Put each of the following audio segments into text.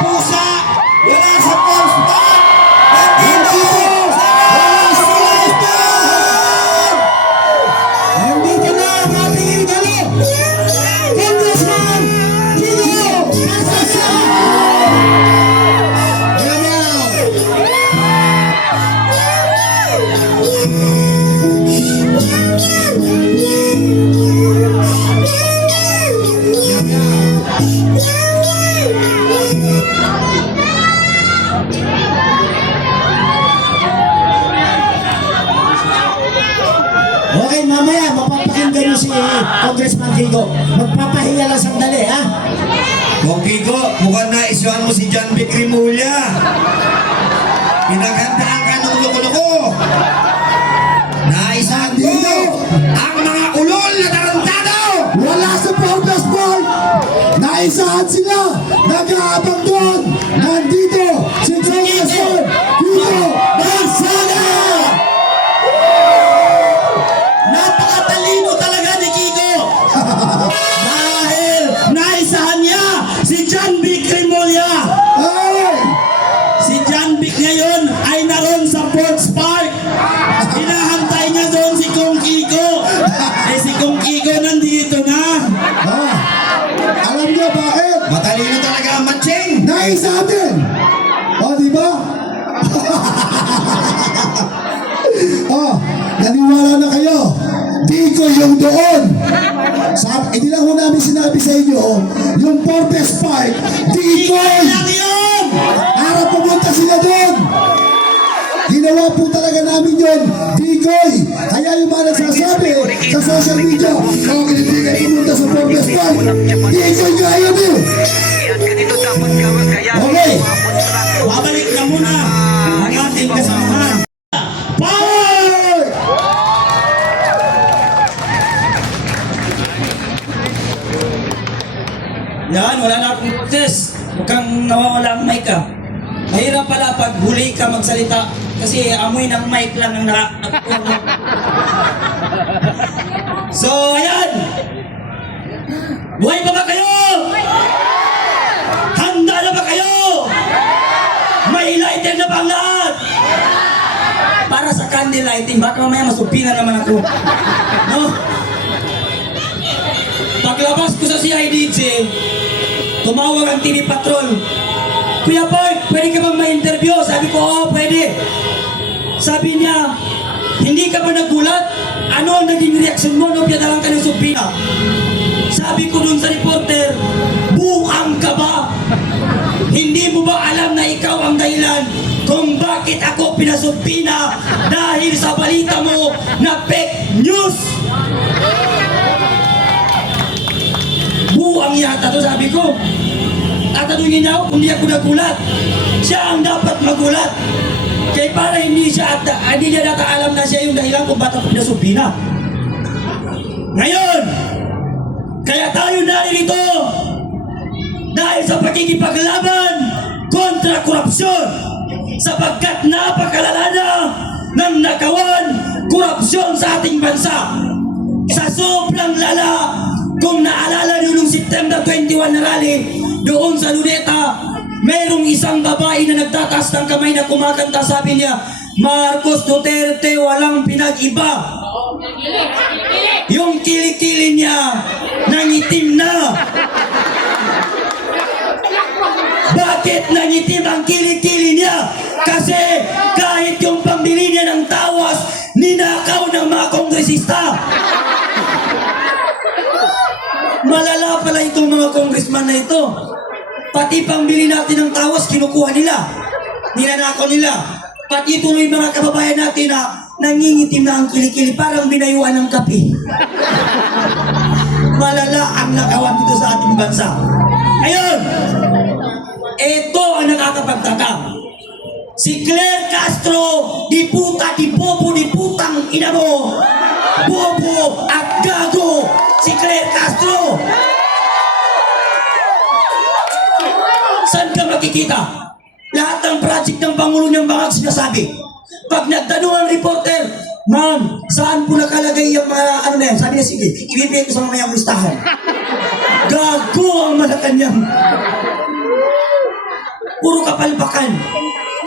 pusa, wala sa false flag, nandito sa Palestine! Nandito na ang ating idolo, Congressman Gino Pasasa! Okay, mamaya mapapakinggan nyo si Congressman Gigo. Magpapahinga lang sandali, ha? Kung Gigo, mukhang naisuan mo si John Vic Rimulya. Pinaghandaan ka ng loko-loko. Naisahan ko ang mga ulol na tarantado. Wala sa protest ball! Naisahan sila! Nag-aabang doon! Nandito si Congressman Gigo Marsada! Napakatalino talaga ni Gigo! Dahil naisahan niya si John Vic Rimulya! Si John Vic ngayon ay naroon sa Ports Park! Hinahantay niya doon si Kong Gigo! Si Kong Gigo nandito na! Alam niyo bakit? Matalino talaga ang matching. Naisa atin! O, di ba? Naniwala na kayo. Gigo yung doon. Hindi lang ho namin sinabi sa inyo, yung Portes Park, Gigo lang yun! Para pumunta sila doon. Ginawa po talaga namin yun, Gigoy. Kaya yung mga nagsasabi sa social media, hindi kayo pumunta sa Portes Park. Gigoy nga yun eh. Okay. Babalik na muna ang ating kasamahan. Power! Yan, wala na akong protest. Mukhang nawawala ang mic ka. Mahirap pala pag huli ka magsalita kasi amoy ng mic lang ang nakakapuro. So, ayan! Buhay pa ba kayo? Handa na ba kayo? May lighter na bang lahat? Para sa candle lighting, baka mamaya masupi na naman ako. No? Paglabas ko sa CIDJ, tumawag ang TV Patrol. Kuya Park, pwede ka bang ma-interview? Sabi ko, oo, pwede. Sabi niya, hindi ka ba nagulat? Ano ang naging reaksyon mo nung pinadalang ka ng subpina? Sabi ko dun sa reporter, bukang ka ba? Hindi mo ba alam na ikaw ang dahilan kung bakit ako pinasubpina dahil sa balita mo na fake news? Buang yata to, sabi ko. Tatanungin niya ako kung hindi ako nagulat. Siya ang dapat magulat. Kaya para hindi niya nakaalam na siya yung dahilan kung bakit ako pinasubpina. Ngayon, kaya tayo naririto dahil sa pagkikipaglaban kontra korupsyon, sapagkat napakalala na ng nakawan korupsyon sa ating bansa. Sa sobrang lala, kung naalala niyo nung September 21 na rally, doon sa Luneta, mayroong isang babae na nagtataas ng kamay na kumakanta, sabi niya, Marcos Duterte walang pinag-iba. Yung kilikili niya, nangitim na. Bakit nangitim ang kilikili niya? Kasi kahit yung pambili niya ng tawas, ninakaw ng mga kongresista. Malala pala itong mga congressman na ito. Pati pambili natin ng tawas, kinukuha nila. Ninanakaw nila. Pati ito yung mga kababayan natin na nangingitim na ang kilikili, parang binayuan ng kape. Malala ang nakawan dito sa ating bansa. Ngayon, ito ang nakakapagtaka. Si Claire Castro, di puta, di bobo, di putang ina mo. Bobo at gago, si Claire Castro. Saan ka makikita? Lahat ng project ng Pangulo niyang bangag sinasabi. Pag nagtanong ang reporter, ma'am, saan po nakalagay yung mga ano na yan? Sabi niya, sige, ibibigay ko sa mamayang listahan. Gago ang Malacanang. Puro kapalpakan.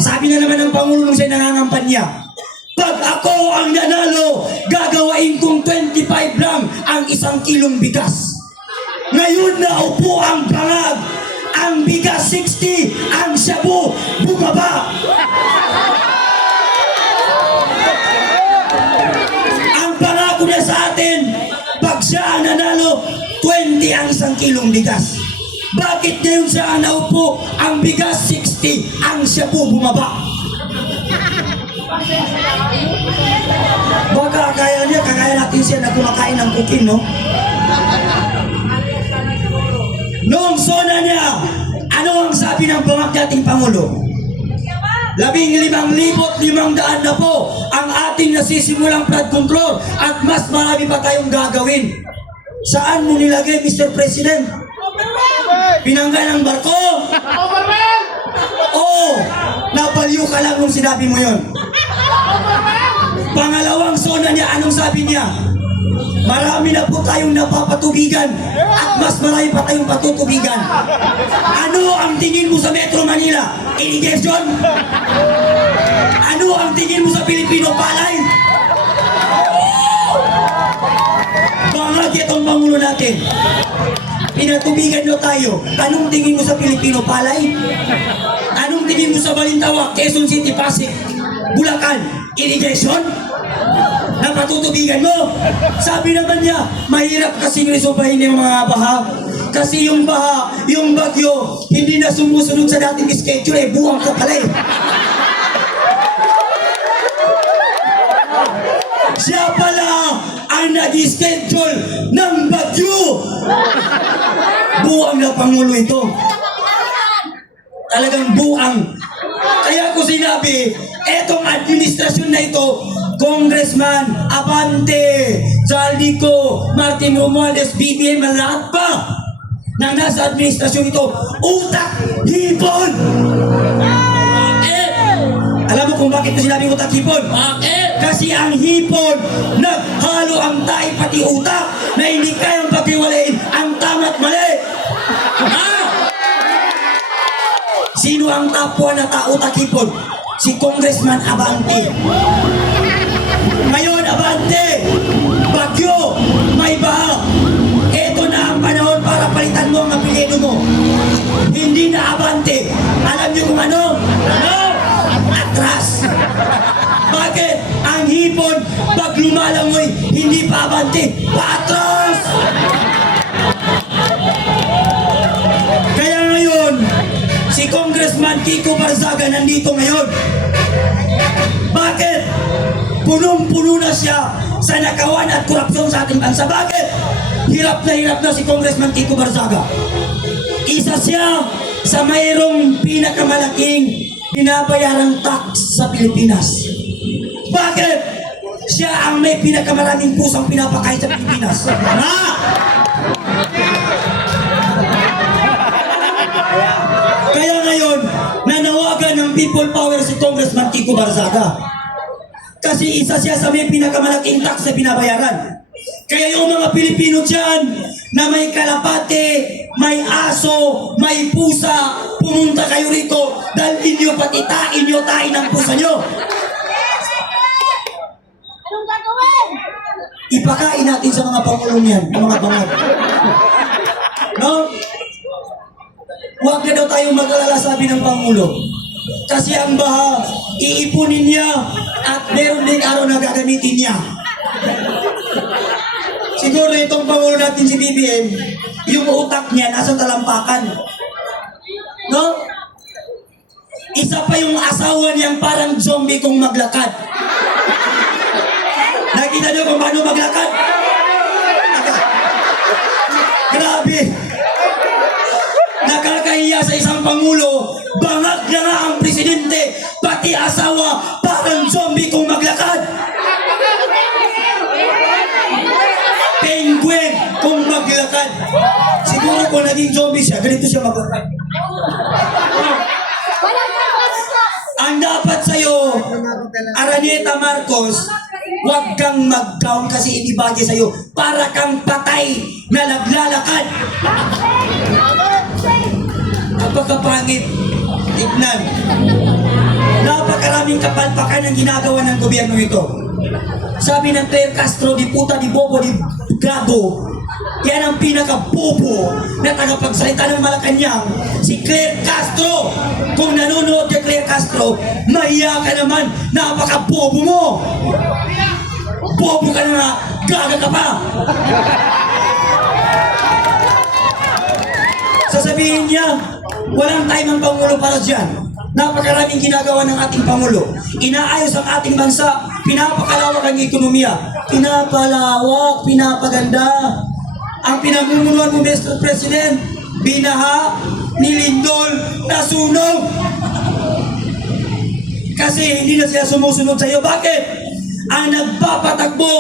Sabi na naman ng Pangulo nung siya nangangampanya, pag ako ang nanalo, gagawain kong 25 lang ang 1 kilong bigas. Ngayon na upo ang bangag, ang bigas 60, ang shabu bumaba. Ang pangako niya sa atin, pag siya ang nanalo, 20 ang 1 kilong bigas. Bakit ngayon siya ang naupo, ang bigas 60, ang shabu bumaba? Baka kaya natin siya na kumakain ng kukin, no? Noong sona niya, ano ang sabi ng dating Pangulo? 15,500 na po ang ating nasisimulang flood control at mas marami pa tayong gagawin. Saan mo nilagay, Mr. President? Pinanggal ng barko? Oo, napaliw ka lang nung sinabi mo yon. Pangalawang sona niya, anong sabi niya? Marami na po tayong napapatubigan at mas marami pa tayong patutubigan. Ano ang tingin mo sa Metro Manila? Irrigation? Ano ang tingin mo sa Pilipino Palay? Bangag itong Pangulo natin. Pinatubigan nyo tayo. Anong tingin mo sa Pilipino Palay? Anong tingin mo sa Balintawak, Quezon City, Pasig, Bulacan? Irrigation? Napatutubigan mo? Sabi naman niya, mahirap kasing resolbahin yung mga baha. Kasi yung baha, yung bagyo, hindi na sumusunod sa dating schedule eh. Buwang ka pala eh. Siya pala ang nag-schedule ng bagyo. Buwang na Pangulo ito. Talagang buang. Kaya ko sinabi, etong administrasyon na ito, Congressman Abante, Zaldico, Martin Romualdez, BBM, lahat pa na nasa administrasyon ito, utak hipon! Bakit? Alam mo kung bakit ko sinabing utak hipon? Bakit? Kasi ang hipon, naghalo ang tayo pati utak na hindi kayang paghiwalayin ang tama at mali. Ha? Sino ang top 1 na utak hipon? Si Congressman Abante. Ngayon, Abante, bagyo, may baha. Ito na ang panahon para palitan mo ang apelyido mo. Hindi na Abante. Alam niyo kung ano? No! Atras. Bakit? Ang hipon, pag lumalangoy, hindi pa Abante, patras! Kaya ngayon, si Congressman Kiko Barzaga nandito ngayon. Bakit? Punong-puno na siya sa nakawan at korupsyon sa ating bansa. Bakit? Hirap na si Congressman Kiko Barzaga. Isa siya sa mayroong pinakamalaking binabayarang tax sa Pilipinas. Bakit? Siya ang may pinakamaraming pusang pinapakain sa Pilipinas. Na! Kaya ngayon, nanawagan ng people power si Congressman Kiko Barzaga. Kasi isa siya sa may pinakamalaking tax na binabayaran. Kaya yung mga Pilipino dyan na may kalapate, may aso, may pusa, pumunta kayo rito dahil inyo patitain nyo tayo ng pusa nyo. Anong gagawin? Ipakain natin sa mga pangulong yan, mga bangag. No? Huwag na daw tayong mag-alala, sabi ng Pangulo. Kasi ang baha, iipunin niya at meron din araw na gagamitin niya. Siguro itong Pangulo natin si BBM, yung utak niya nasa talampakan. No? Isa pa yung asawa niyang parang zombie kung maglakad. Nakita niyo kung paano maglakad? Grabe! Nakakahiya sa isang Pangulo, bangag na nga ang presidente, pati asawa, parang zombie kung maglakad. Penguin kung maglakad. Siguro kung naging zombie siya, ganito siya maglakad. Ang dapat sa'yo, Araneta Marcos, huwag kang mag-down kasi hindi bagay sa'yo. Para kang patay na naglalakad. Napakapangit. Tignan. Napakaraming kapalpakan ang ginagawa ng gobyerno ito. Sabi ng Claire Castro, di puta, di bobo, di gago. Yan ang pinaka-bobo na tagapagsalita ng Malacanang, si Claire Castro. Kung nanonood kay Claire Castro, mahiya ka naman, napaka-bobo mo. Bobo ka na nga, gaga ka pa. Sasabihin niya, walang time ang Pangulo para dyan. Napakaraming ginagawa ng ating Pangulo. Inaayos ang ating bansa, pinapakalawak ang ekonomiya. Pinapalawak, pinapaganda. Ang pinamumunuan mo, Mr. President, binaha, nilindol, nasunog. Kasi hindi na sila sumusunod sa iyo. Bakit? Ang nagpapatakbo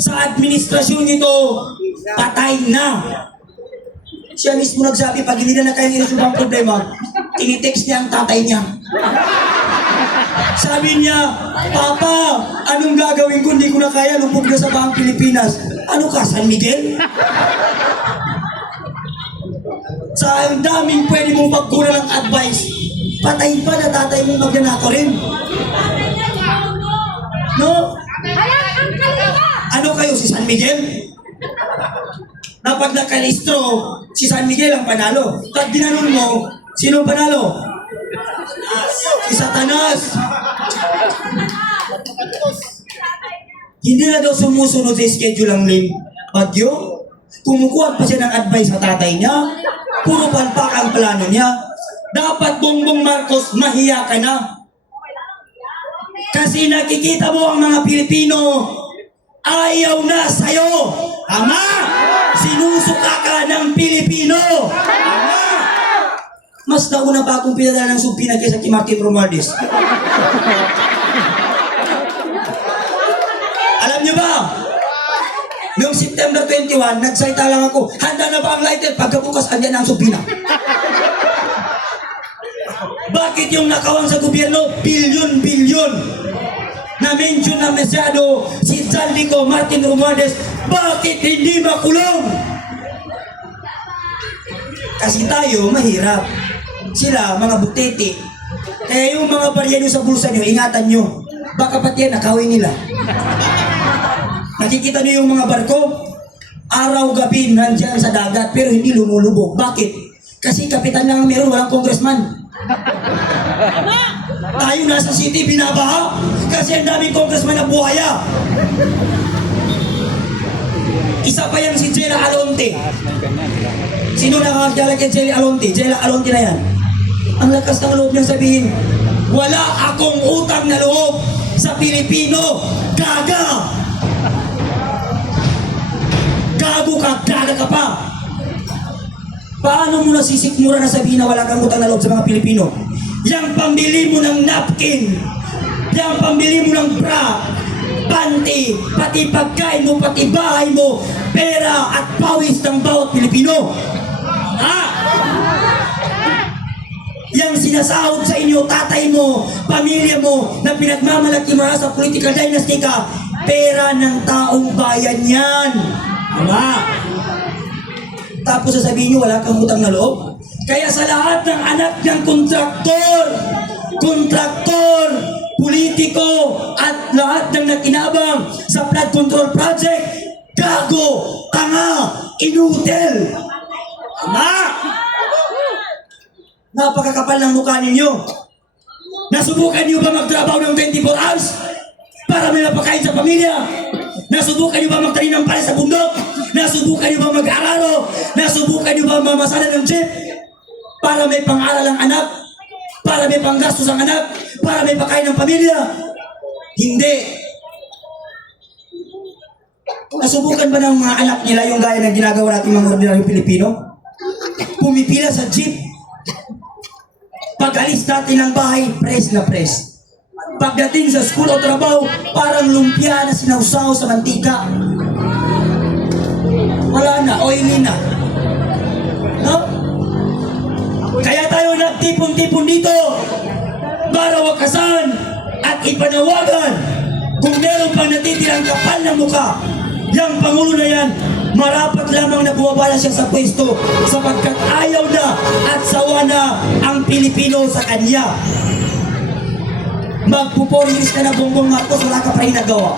sa administrasyon nito, patay na. Siya mismo nagsabi, pag hindi na kaya niresolve ang problema, tinitext niya ang tatay niya. Sabi niya, Papa, anong gagawin ko? Hindi ko na kaya, lupog na sa Bang Pilipinas. Ano ka, San Miguel? Sa ang daming pwede mong pagkunan ng advice, patayin pa na tatay mong magnanakaw rin. No? Ano kayo, si San Miguel? Na pag nakalistro, si San Miguel ang panalo. Pag ginanong mo, sino ang panalo? Si Satanas. Hindi na daw sumusunod sa schedule ang Lim Bagyo. Kumukuha pa siya ng advice sa tatay niya. Puro palpak ang plano niya. Dapat Bongbong Marcos, mahiya ka na. Kasi nakikita mo ang mga Pilipino, ayaw na sa'yo. Ama! Sinusuka ka ng Pilipino. Ama! Mas nauna pa akong pinadala ng subpina kaysa kay Martin Romualdez. Alam niyo ba? Noong September 21, nagsalita lang ako, handa na ba ang lighter? Pagkabukas, andyan na ang subpina. Bakit yung nakawang sa gobyerno, bilyon-bilyon? Na-mention na masyado si Zaldico, Martin Romualdez, bakit hindi makulong? Kasi tayo, mahirap. Sila, mga butete. Kaya yung mga barya nyo sa bulsa nyo, ingatan nyo. Baka pati yan, nakawin nila. Nakikita nyo yung mga barko? Araw-gabi nandyan sa dagat, pero hindi lumulubog. Bakit? Kasi kapitan lang ang meron, walang congressman. Tayo nasa city, binabaha. Kasi ang daming congressman na buhaya. Isa pa yan si Jela Alonte. Sino nakakakilala kay Jela Alonte? Jela Alonte na yan. Ang lakas ng loob niyang sabihin, wala akong utang na loob sa Pilipino. Gaga! Gago ka, gaga ka pa. Paano mo nasisikmura na sabihin na wala kang utang na loob sa mga Pilipino? Yang pambili mo ng napkin, yang pambili mo ng bra, panty, pati pagkain mo, pati bahay mo, pera at pawis ng bawat Pilipino. Ha? Yang sinasahod sa inyo, tatay mo, pamilya mo, na pinagmamalaki mo sa political dynasty ka, pera ng taong bayan yan. Diba? Tapos sasabihin nyo, wala kang utang na loob? Kaya sa lahat ng anak ng kontraktor, politiko, at lahat ng nakinabang sa flood control project, gago, tanga, inutil. Ama! Napakakapal ng mukha ninyo. Nasubukan niyo ba magtrabaho ng 24 hours para may mapakain sa pamilya? Nasubukan niyo ba magtanim ng palay sa bundok? Nasubukan niyo ba mag-araro? Nasubukan niyo ba mamasalan ng jeep para may pang-aral ang anak? Para may panggastos ang anak? Para may pakain ng pamilya? Hindi. Nasubukan ba ng mga anak nila yung gaya ng ginagawa natin mga ordinaryong Pilipino? Pumipila sa jeep. Pag-alis natin ng bahay, press na press. Pagdating sa school o trabaho, parang lumpia na sinausaw sa mantika. Wala na, oily na. No? Kaya tayo nagtipon-tipon dito para wakasan at ipanawagan kung meron pang natitirang kapal na mukha, yung Pangulo na yan, marapat lamang na bumaba na siya sa pwesto sapagkat ayaw na at sawa na ang Pilipino sa kanya. Magpupolitis ka na, Bongbong Marcos, wala ka pa rin nagawa.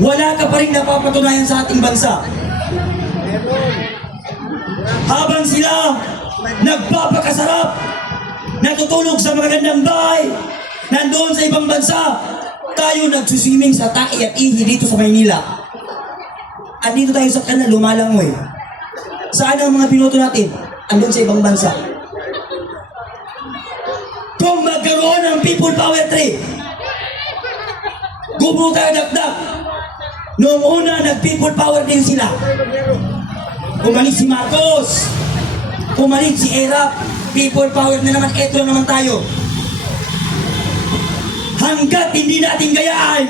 Wala ka pa rin napapatunayan sa ating bansa. Habang sila nagpapakasarap, natutulog sa magagandang bahay, nandoon sa ibang bansa, tayo nagsuswimming sa Tai at Ihi dito sa Maynila. Andito tayo sa kanal, lumalangoy. Saan ang mga binoto natin? Andun sa ibang bansa. Kung magkaroon ng People Power Tree, gumuho tayo dakdak. Noong una, nag-people power din sila. Umalis si Marcos, umalis si Erap, people power na naman, eto na naman tayo. Hanggat hindi natin gayaan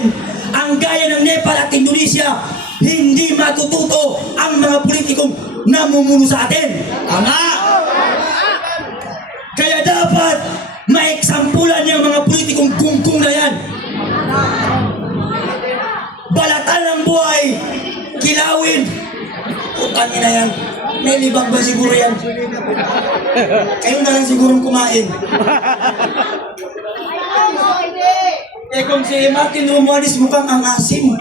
ang gaya ng Nepal at Indonesia, hindi matututo ang mga politikong namumuno sa atin. Tama! Kaya dapat maeksampulan yung mga politikong kungkung na yan. Balatan ng buhay, kilawin. Utangin na yan. May libang ba siguro yan? Kayo na lang sigurong kumain. Eh kung si Martin Romualdez mukhang ang asim.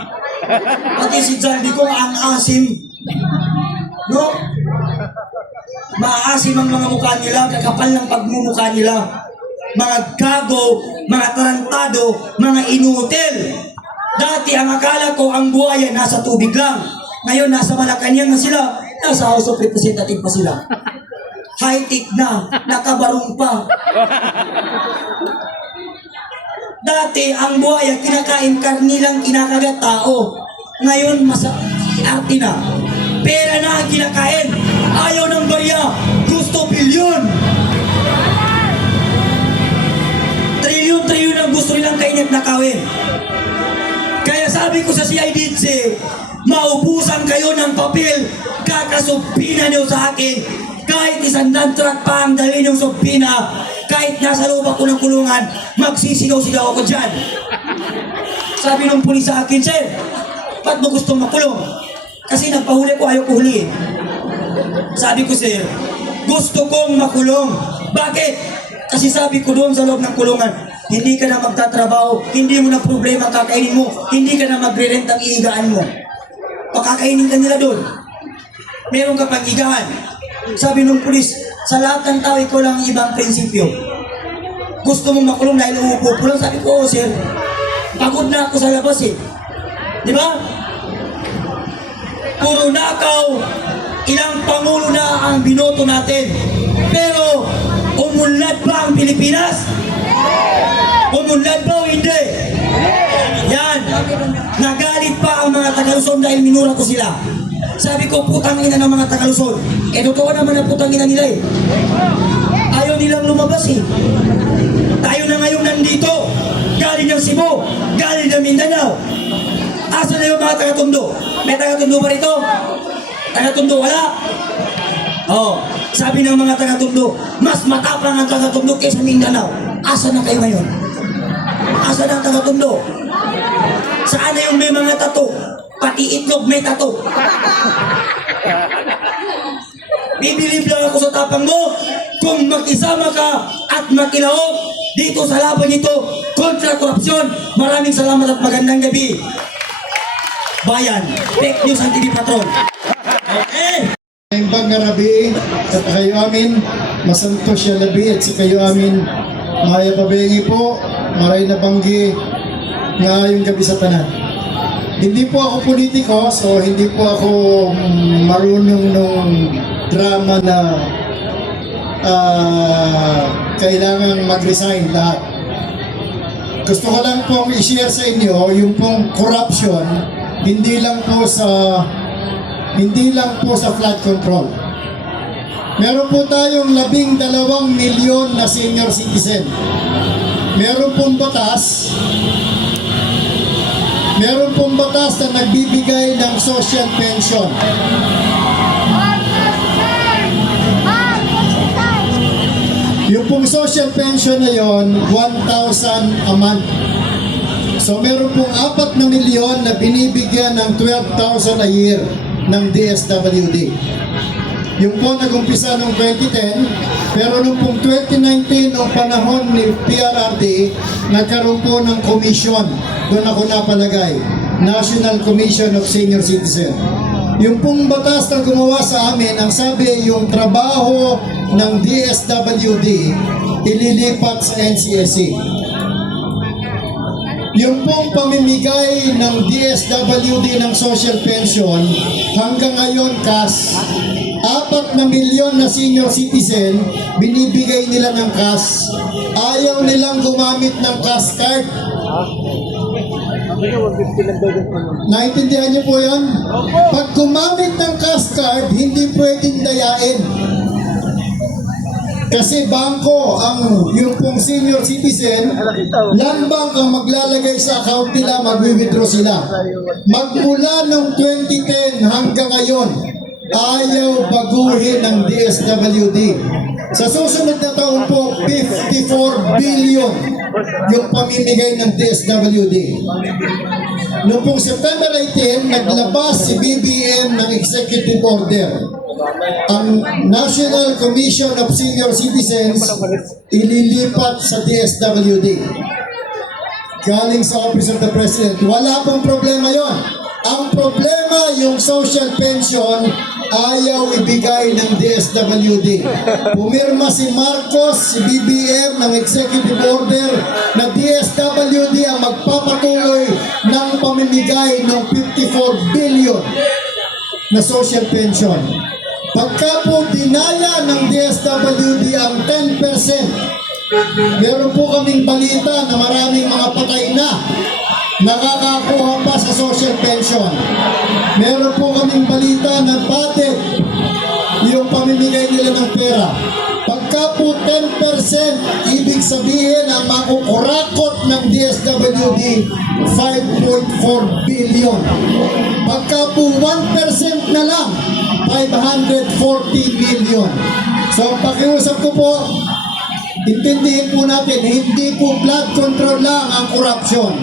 Pati si Jaldi ko ang asim. No? Maasim ang mga mukha nila, kakapal ng pagmumukha nila. Mga gago, mga tarantado, mga inutil. Dati ang akala ko ang buhaya nasa tubig lang. Ngayon nasa Malacanang na sila, nasa House of Representatives pa sila. High-tech na, nakabarong pa. Dati ang buhaya kinakain karnilang kinakagat tao. Ngayon arte na. Pera na ang kinakain. Ayaw ng barya, gusto bilyon. Trilyon-trilyon ang gusto nilang kainit na kawin. Kaya sabi ko sa CIDG, maubusan kayo ng papel, kakasubpina niyo sa akin. Kahit isang truck pa ang dalhin yung subpina, kahit nasa loob ako ng kulungan, magsisigaw-sigaw ako dyan. Sabi ng pulis sa akin, sir, ba't mo gustong makulong? Kasi nagpahuli ko, ayaw ko huliin. Sabi ko, sir, gusto kong makulong. Bakit? Kasi sabi ko doon sa loob ng kulungan, hindi ka na magtatrabaho, hindi mo na problema kakainin mo, hindi ka na magre-rent ang iigaan mo. Pakakainin ka nila doon. Meron ka pang igaan. Sabi nung pulis, sa lahat ng tao, ikaw lang ang ibang prinsipyo. Gusto mong makulong dahil uupo lang? Sabi ko, oh sir, pagod na ako sa labas eh. Di ba? Puro nakaw, ilang pangulo na ang binoto natin. Pero, umunlad ba ang Pilipinas? Umunlad ba o hindi? Yan. Nagalit pa ang mga taga-Luzon dahil minura ko sila. Sabi ko, putang ina ng mga taga-Luzon. Eh, totoo naman ang putang ina nila eh. Ayaw nilang lumabas eh. Tayo na ngayon nandito. Galing ng Cebu. Galing ng Mindanao. Asa na yung mga taga-Tondo? May taga-Tondo ba rito? Taga-Tondo, wala? Oh, sabi ng mga taga-Tondo, mas matapang ang taga-Tondo kaysa Mindanao. Asa na kayo ngayon? Asa na ang taga-Tondo? Saan na yung may mga tato? Pati itlog may tato. Bibilib lang ako sa tapang mo kung makisama ka at makilaok dito sa laban nito kontra korupsyon. Maraming salamat at magandang gabi. Bayan, fake news ang TV Patron. Okay? Ang panggarabi at kayo amin masanto siya labi at sa kayo amin maya pabengi po maray na banggi nga yung gabi sa tanan. Hindi po ako politiko, so hindi po ako marunong nung drama na kailangan mag-resign lahat. Gusto ko lang pong i-share sa inyo yung pong corruption hindi lang po sa flood control. Meron po tayong 12 milyon na senior citizen. Meron pong batas na nagbibigay ng social pension. Yung pong social pension na yon, 1,000 a month. So meron pong 4 na milyon na binibigyan ng 12,000 a year. ng DSWD. Yung po nag-umpisa noong 2010, pero noong pong 2019, noong panahon ni PRRD, nagkaroon po ng commission. Doon ako napalagay, National Commission of Senior Citizen. Yung pong batas na gumawa sa amin, ang sabi, yung trabaho ng DSWD, ililipat sa NCSC. Yung pong pamimigay ng DSWD ng social pension, hanggang ngayon, 4 na milyon na senior citizen, binibigay nila ng cash. Ayaw nilang gumamit ng cash card. Naintindihan niyo po yan? Pag gumamit ng cash card, hindi pwedeng dayain. Kasi bangko yung pong senior citizen, land bank ang maglalagay sa account nila, mag-withdraw sila. Magmula noong 2010 hanggang ngayon, ayaw baguhin ng DSWD. Sa susunod na taon po, 54 billion yung pamimigay ng DSWD. Noong pong September 18, naglabas si BBM ng executive order. Ang National Commission of Senior Citizens ililipat sa DSWD. Galing sa Office of the President. Wala pong problema yon. Ang problema, yung social pension, ayaw ibigay ng DSWD. Pumirma si Marcos, si BBM ng executive order na DSWD ang magpapatuloy ng pamimigay ng 54 billion na social pension. Pagka po dinaya ng DSWD ang 10%, meron po kaming balita na maraming mga patay na nakakakuha pa sa social pension. Meron po kaming balita na pated yung pamimigay nila ng pera. Pagka po 10%, ibig sabihin ang makukurakot ng DSWD, 5.4 billion. Pagka po 1% na lang, 540 million. So pakiusap ko po, intindihin po natin, hindi po flood control lang ang corruption.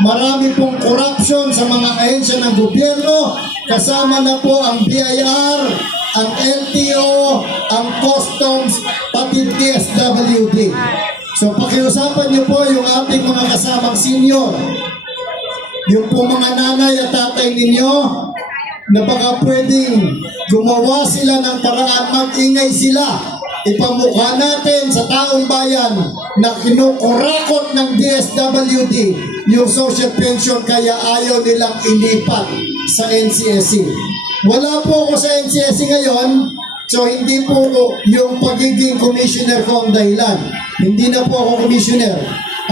Marami pong corruption sa mga ahensya ng gobyerno, kasama na po ang BIR, ang LTO, ang Customs, pati DSWD. So pakiusapan niyo po yung ating mga kasamang senior, yung po mga nanay at tatay ninyo, na baka pwedeng gumawa sila ng paraan, mag-ingay sila. Ipamukha natin sa taong bayan na kinukurakot ng DSWD yung social pension, kaya ayaw nilang ilipat sa NCSC. Wala po ako sa NCSC ngayon, so hindi po yung pagiging commissioner ko ang dahilan. Hindi na po ako commissioner.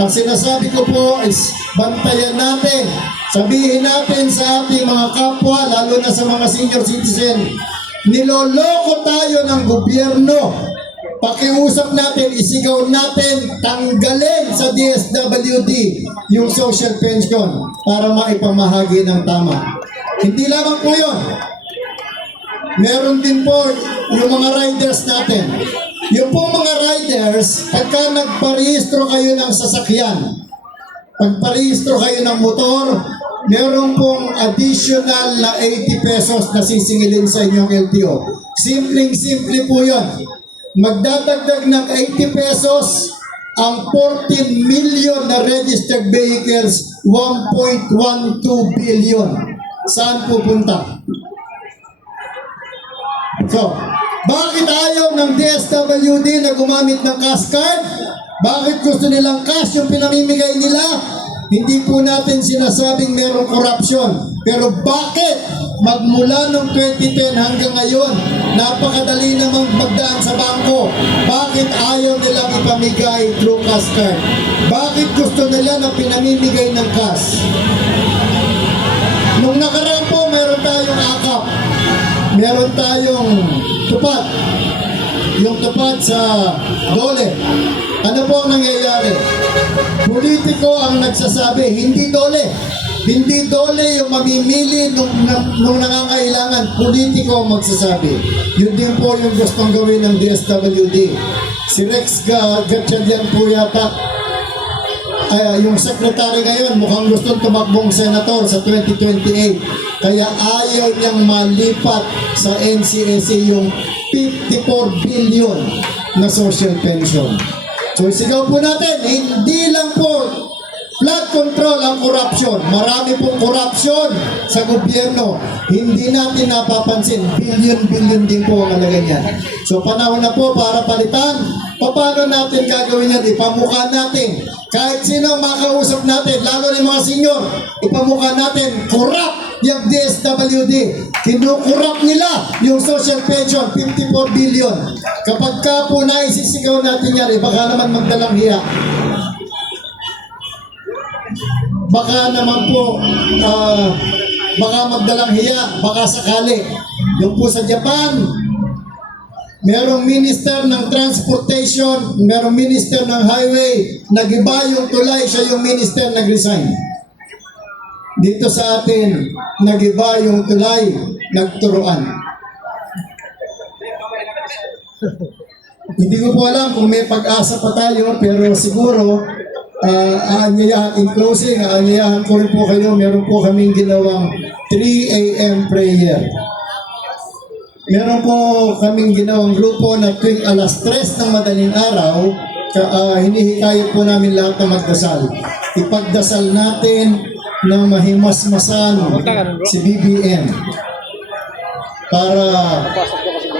Ang sinasabi ko po is bantayan natin. Sabihin natin sa ating mga kapwa, lalo na sa mga senior citizen, niloloko tayo ng gobyerno. Pakiusap natin, isigaw natin, tanggalin sa DSWD yung social pension para maipamahagi ng tama. Hindi lamang po yun. Meron din po yung mga riders natin. Yung po mga riders, pagka nagparehistro kayo ng sasakyan, pagparehistro kayo ng motor, meron pong additional na 80 pesos na sisingilin sa inyong LTO. Simpleng-simple po yun. Magdadagdag ng 80 pesos ang 14 million na registered vehicles, 1.12 billion. Saan pupunta? So, bakit ayaw ng DSWD na gumamit ng cash card? Bakit gusto nilang cash yung pinamimigay nila? Hindi po natin sinasabing merong korupsyon. Pero bakit magmula noong 2010 hanggang ngayon, napakadali namang magdaan sa bangko? Bakit ayaw nilang ipamigay through cash card? Bakit gusto nila na pinamimigay ng cash? Nung nakaraan po, meron tayong akap. Meron tayong tupad. Yung tupad sa dole. Ano po ang nangyayari? Politiko ang nagsasabi, hindi dole. Hindi dole yung mamimili nung nangangailangan. Politiko ang magsasabi. Yun din po yung gustong gawin ng DSWD. Si Rex Gatchalian po yata. yung secretary ngayon mukhang gustong tumakbong senator sa 2028. Kaya ayaw niyang malipat sa NCSA yung 54 billion na social pension. So sigaw po natin, hindi lang po flood control ang corruption. Marami pong corruption sa gobyerno. Hindi natin napapansin. Billion din po ang halaga niyan. So panahon na po para palitan. Paano natin gagawin yan? Ipamukha natin. Kahit sino makausap natin, lalo na yung mga senior, ipamukha natin, corrupt yung DSWD. Kinukurap nila yung social pension, 54 billion. Kapag ka po naisisigaw natin yan, baka naman magdalang hiya. Baka naman po, baka magdalang hiya, baka sakali. Yung po sa Japan, merong minister ng transportation, merong minister ng highway, nag-iba yung tulay, siya yung minister nag-resign. Dito sa atin, nag-iba yung tulay, nagturuan. Hindi ko po alam kung may pag-asa pa tayo, pero siguro, aanyayahan in closing, aanyayahan ko rin po kayo, meron po kaming ginawang 3 a.m. prayer. Meron po kaming ginawang grupo na tuwing alas 3 ng madaling araw, hinihikayat po namin lahat na magdasal. Ipagdasal natin ng mahimasmasan si BBM para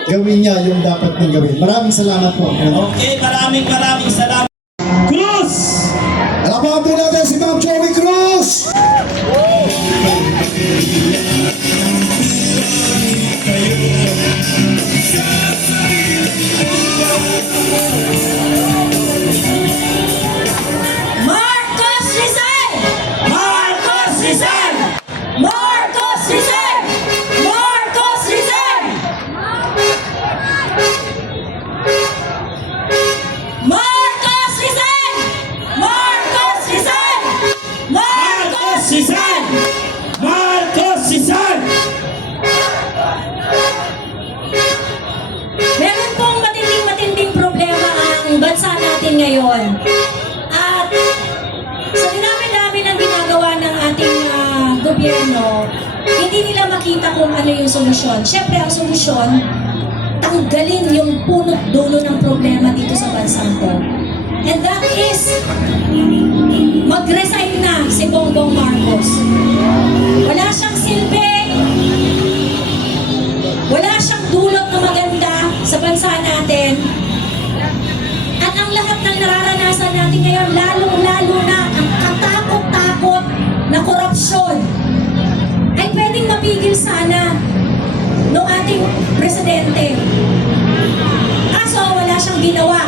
gawin niya yung dapat niyang gawin. Maraming salamat po. Okay, maraming salamat. Cruz! Alabahan po natin si Ma'am Joey Cruz! Marcos resign! Marcos resign! Marcos resign! Marcos resign! Marcos resign! Marcos resign! Marcos resign! Marcos resign! Meron pong matinding problema ang bansa natin ngayon. At sa dinami-dami ng ginagawa ng ating gobyerno, hindi nila makita kung ano yung solusyon. Siyempre, ang solusyon, tanggalin yung punot dulo ng problema dito sa bansang to. And that is, mag-resign na si Bongbong Marcos. Wala siyang silbi, wala siyang dulot na maganda sa bansa natin. At ang lahat ng nararanasan natin ngayon, lalong-lalo na ang katakot-takot na korupsyon, ay pwedeng mapigil sana ng ating presidente. Kaso wala siyang ginawa.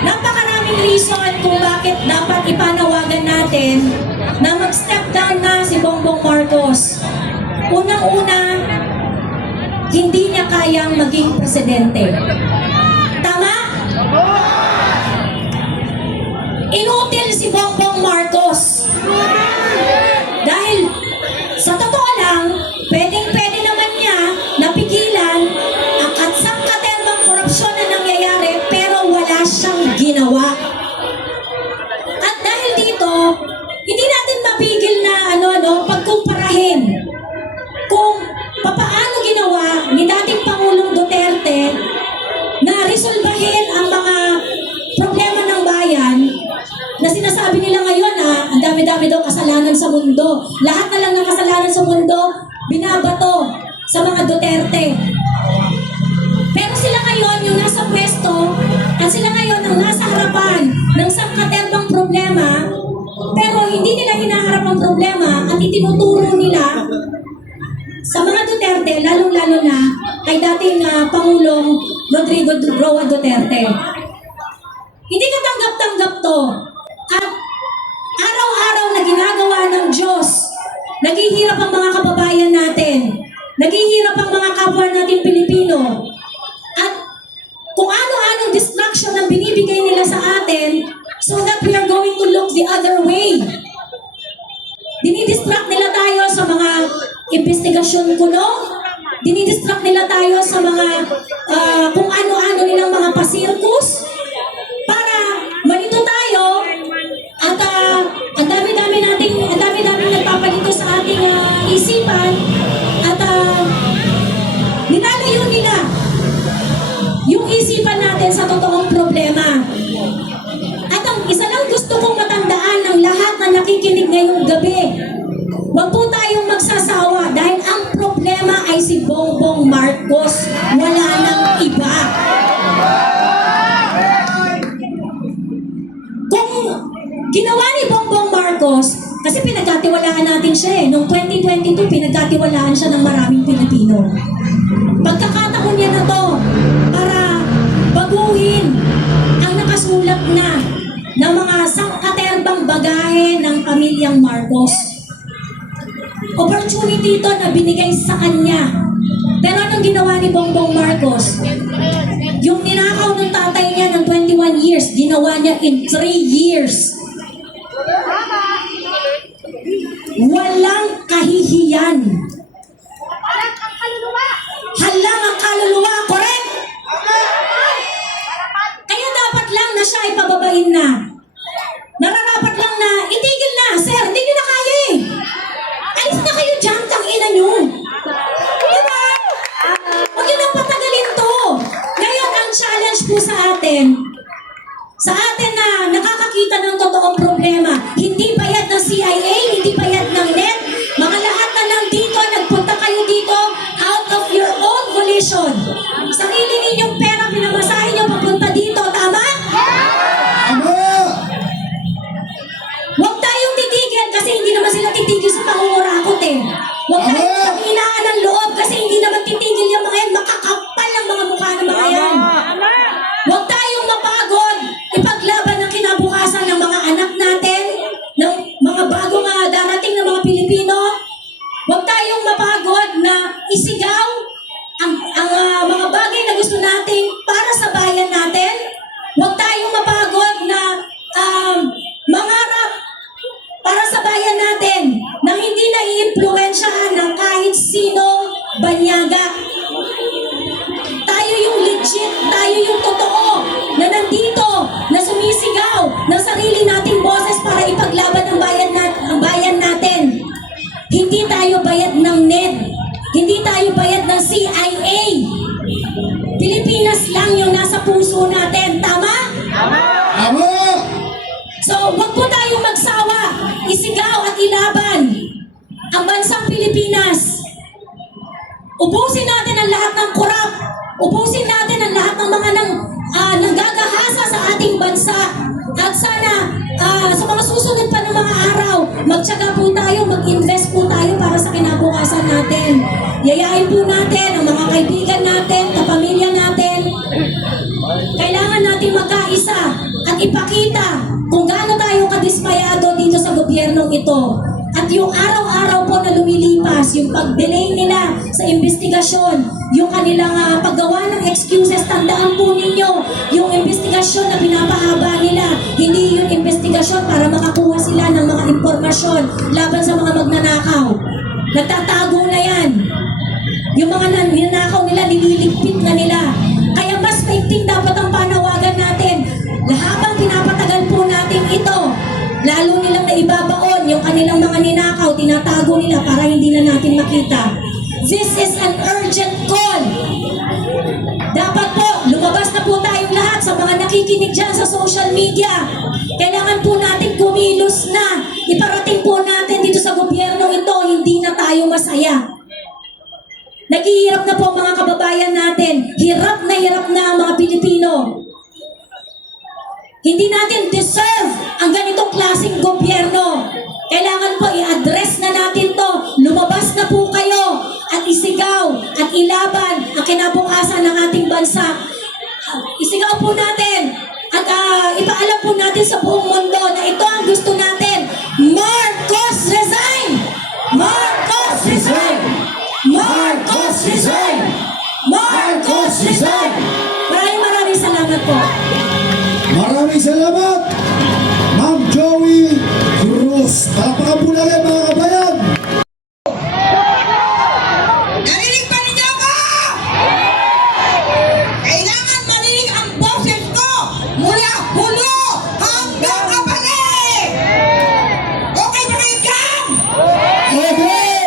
Napakaraming reason kung bakit dapat ipanawagan natin na mag-step down na si Bongbong Marcos. Unang-una, hindi niya kayang maging presidente. Tama? Inutil si Bongbong Marcos. Dahil sa totoo lang, pwedeng-pwede naman niya napigilan ang katsang-katerbang korupsyon na nangyayari pero wala siyang ginawa. At dahil dito, hindi natin mapigil na pagkumparahin kung papaano ginawa ni dating Pangulong Duterte na resolbahin ang mga problema ng bayan na sinasabi nila ngayon ang dami-dami daw kasalanan sa mundo. Lahat na lang ng kasalanan sa mundo, binabato sa mga Duterte. Pero sila ngayon, yung nasa pwesto, at sila ngayon ang nasa harapan ng sangkaterbang problema, pero hindi nila hinaharap ang problema at itinuturo nila sa mga Duterte, lalong-lalo na kay dating Pangulong Rodrigo Roa Duterte. Hindi katanggap-tanggap to. At araw-araw na ginagawa ng Diyos, naghihirap ang mga kababayan natin, naghihirap ang mga kapwa natin Pilipino. At kung ano-anong distraction ang binibigay nila sa atin so that we are going to look the other way. Dinidistract nila tayo sa mga investigasyon kuno, dinidistract nila tayo sa mga kung ano-ano nilang mga pasirkus para malito tayo at isipan at ninalayo nila yung isipan natin sa totoong problema. At ang isa lang gusto kong matandaan ng lahat na nakikinig ngayong gabi, huwag po tayong magsasawa dahil ang problema ay si Bongbong Marcos. Wala nang iba. Kung ginawa ni Bongbong Marcos, kasi pinagkatiwalaan natin siya Noong 2022, pinagkatiwalaan siya ng maraming Pilipino. Pagkakataon niya na to para baguhin ang nakasulat na ng mga sangkaterbang bagahe ng pamilyang Marcos. Opportunity ito na binigay sa kanya. Pero anong ginawa ni Bongbong Marcos? Yung ninakaw ng tatay niya ng 21 years, ginawa niya in 3 years. Walang kahihiyan. Halang ang kaluluwa, correct? Kaya dapat lang na siya ay pababain na. Nararapat lang na, itigil na, sir, hindi nyo na kaya eh. Alis na kayo dyan, tangina nyo. Diba? Huwag nyo nang patagalin to. Ngayon, ang challenge po sa atin na nakakakita ng totoong problema, hindi bayad ng CIA, hindi bayad ng NET, mga lahat na lang dito, nagpunta kayo dito out of your own volition. Sarili ninyong pera, pinamasahin nyo papunta dito, tama? Ama! Huwag tayong titigil kasi hindi naman sila titigil sa pangungurakot eh. Huwag tayong hinaan ng loob kasi hindi naman titigil yung mga yan. Makakapal ang mga mukha ng mga yan. Huwag tayong mapagod ipaglaban ang kinabukasan ng mga anak natin, ng mga bagong darating na mga Pilipino. Huwag tayong mapagod na isigaw ang mga bagay na gusto natin para sa bayan natin. Huwag tayong mapagod na mangarap para sa bayan natin na hindi naiimpluwensyahan ng kahit sinong banyaga. Tayo yung legit, tayo yung totoo na nandito, na sumisigaw ng sarili nating boses para ipaglaban ang bayan natin. Hindi tayo bayad ng NED. Hindi tayo bayad ng CIA. Pilipinas lang yung nasa puso natin. Tama? Ama! So, wag po tayong magsawa, isigaw at ilaban ang bansang Pilipinas. Ubusin natin ang lahat ng korap. Ubusin natin ang lahat ng mga nanggagahasa sa ating bansa. At sana, sa mga susunod pa ng mga araw, magtyaga po tayo, mag-invest po tayo para sa kinabukasan natin. Yayain po natin ang mga kaibigan natin, kapamilya natin. Kailangan natin magkaisa at ipakita kung gaano tayo kadismayado dito sa gobyernong ito. At yung araw-araw po na lumilipas, yung pag-delay nila sa investigasyon, yung kanilang paggawa ng excuses, tandaan po ninyo, yung investigasyon na pinapahaba nila, hindi yung investigasyon para makakuha sila ng mga impormasyon laban sa mga magnanakaw. Nagtatago na yan. Yung mga ninakaw nila, nililigpit na nila. Kaya mas maigting dapat ang panawagan natin. Habang pinapatagal po natin ito, lalo nilang naibabaon yung kanilang mga ninakaw, tinatago nila para hindi na natin makita. This is an urgent call. Dapat po, lumabas na po tayong lahat sa mga nakikinig dyan sa social media. Kailangan po natin kumilos na. Iparating po natin dito sa gobyerno ito, hindi na tayo masaya. Naghihirap na po mga kababayan natin. Hirap na ang mga Pilipino. Hindi natin deserve ang ganitong klaseng gobyerno. Kailangan po i-address na natin to. Lumabas na po kayo at isigaw at ilaban ang kinabukasan ng ating bansa. Isigaw po natin at ipaalam po natin sa buong mundo na ito ang gusto natin. Marcos resign! Marcos resign! Marcos resign! Marcos resign! Maraming salamat po. Maraming salamat, Ma'am Joey Cruz. Palakpakan po natin mga kabayan. Narinig ba ninyo ako? Kailangan marinig ang boses ko mula hulo hanggang kapatid! Okay ba kayo dyan? Okay!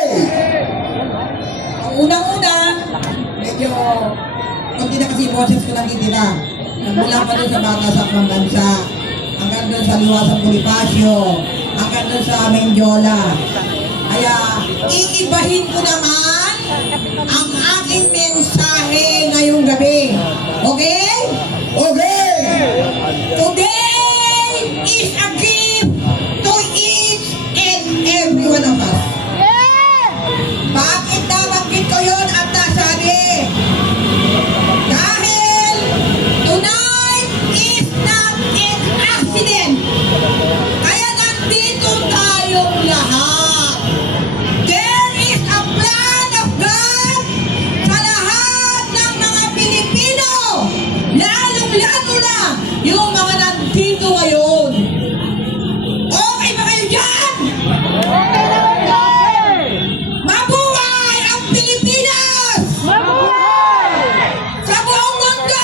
ng bansa. Hanggang doon sa Liwasang Bonifacio. Hanggang doon sa Mendiola. Kaya iibahin ko naman ang aking mensahe ngayong gabi. Okay? Okay! Today is a gift to each and every one of us. Bakit nabanggit ko yun at nasabi? Dahil tonight is not an accident. Kaya nandito tayong lahat. There is a plan of God sa lahat ng mga Pilipino. Lalong-lalo na yung mga nandito ngayon. Okay ba kayo dyan? Mabuhay ang Pilipinas! Sa buong mundo!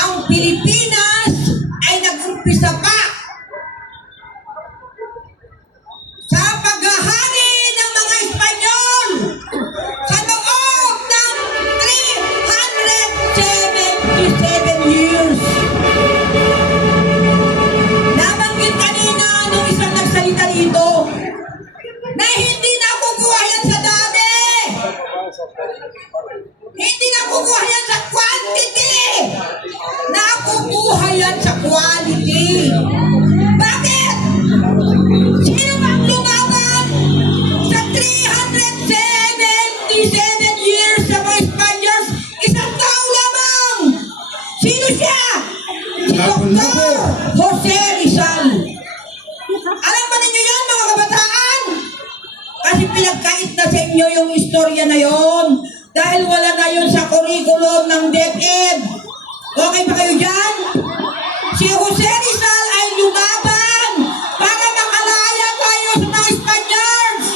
Ang Pilipinas ay nag-umpisa pa sa paghahari ng mga Espanyol sa loob ng 377 years. Nabanggit kanina nung isang nagsalita dito na hindi nakukuha yan sa dami. Hindi nakukuha yan sa quantity. Nakukuha yan sa quality. Bakit? Sino bang lumaban sa 377 years sa mga Spaniards? Isang tao lamang. Sino siya? Si Dr. Jose Rizal. Alam ba ninyo yun, mga kabataan? Kasi pinagkait na sa inyo yung istorya na yon. Dahil wala na yun sa curriculum ng DepEd. Okay ba kayo dyan? Si Jose Rizal ay lumaban para makalaya tayo sa mga Spaniards.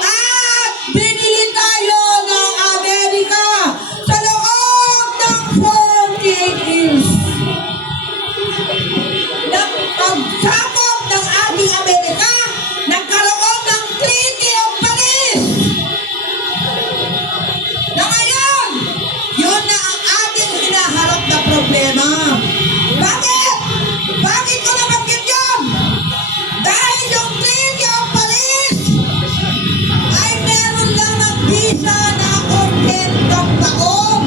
At binili tayo ng Amerika sa loob ng 48 years. Nang pagsakop ng ating Amerika, nagkaroon ng Treaty of Paris. Na ngayon, yun na ang ating hinaharap na problema. Bakit? Bakit ko nabanggit yun? Dahil yung Treaty of Paris ay meron lamang visa na 40 taon.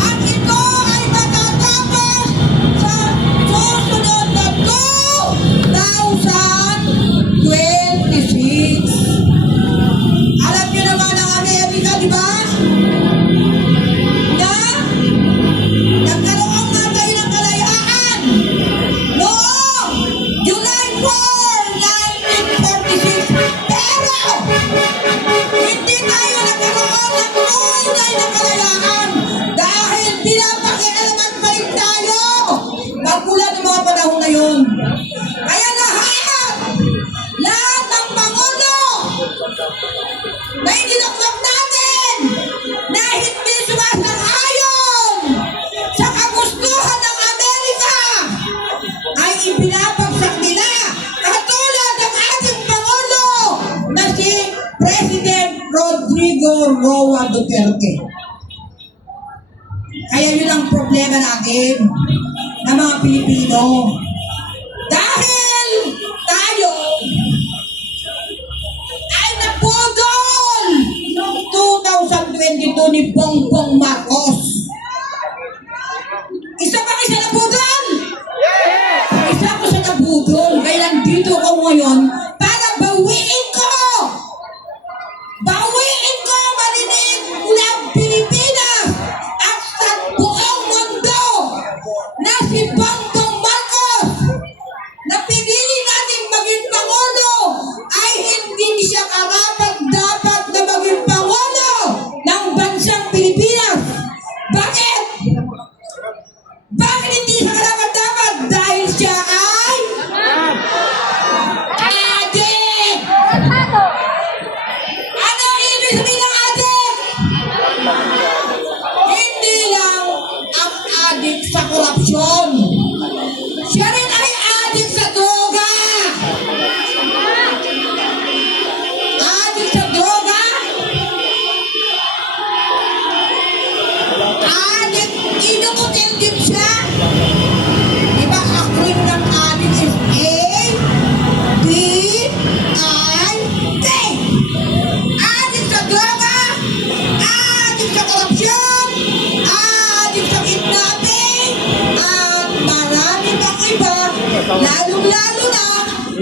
At ito ay matatapos sa susunod na 2026. Alam niyo naman ang Amerika, di ba? Na nagkaroon nga tayo ng kalayaan noong July 4, 1946. Pero hindi tayo nagkaroon ng tunay na kalayaan dahil pinapakialaman pa rin tayo magmula ng mga panahon na yun. Kaya lahat ng Pangulo na inilaklap natin na hindi sumasang-ayon sa kagustuhan ng Amerika ay ipinapagsak nila katulad ng ating Pangulo na si President Rodrigo Roa Duterte. Kaya yun ang problema natin ng mga Pilipino. Dahil tayo ay napudol noong 2022 ni Bongbong Marcos. Isa pa kayo sa napudol? Isa ko sa napudol. Kaya nandito ko ngayon para bawiin ko. Bawiin ko marinig mula ang Pilipinas at sa buong mundo na si Bongbong Marcos na pinili natin maging Pangulo ay hindi siya karapat-dapat na maging Pangulo ng bansang Pilipinas.